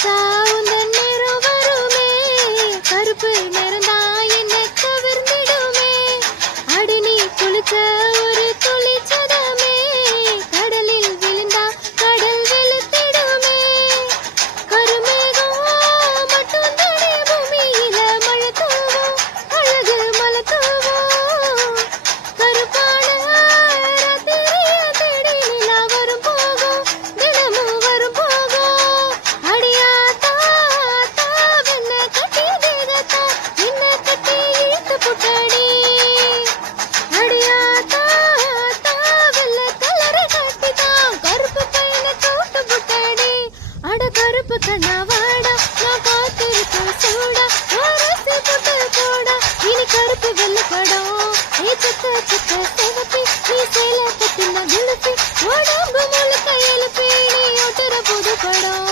பார்த்தா உந்தன் நிறம் வருமே, கருப்பு நிறந்தா என்னை கவர்ந்திடுமே. அடி நீ குளிச்ச ஒரு துளிச்சதமே, கடலில் விழுந்தா கடல் வெளுத்திடுமே. கருமேகம் மட்டும் தடை பூமியில மழை தூவும், அழகு மலை தூவும். கருப்பான ராத்திரிய தேடி நிலா வரும் போகும், தினமும் வரும் போகும். அடியாத்தா ஆத்தா வெண்ண கட்டி தேகத்தா நின்ன கட்டி இழுத்து புட்டடி. அடியாத்தா ஆத்தா வெள்ளை கலரை கட்டிதான் கருப்பு பையனை தோட்டு புட்டடி. அட கருப்பு கண்ணா வாடா, நான் காத்திருக்கேன் சூடா, அரசி புட்டு போடா. இனி கருப்பு வெள்ளை படம் ஏ சத்த சத்த செவப்பி, நீ சேல கட்டின குளுப்பி, உடம்பு முழுக்க எழுப்பி நீ ஓட்டுற புது படம்.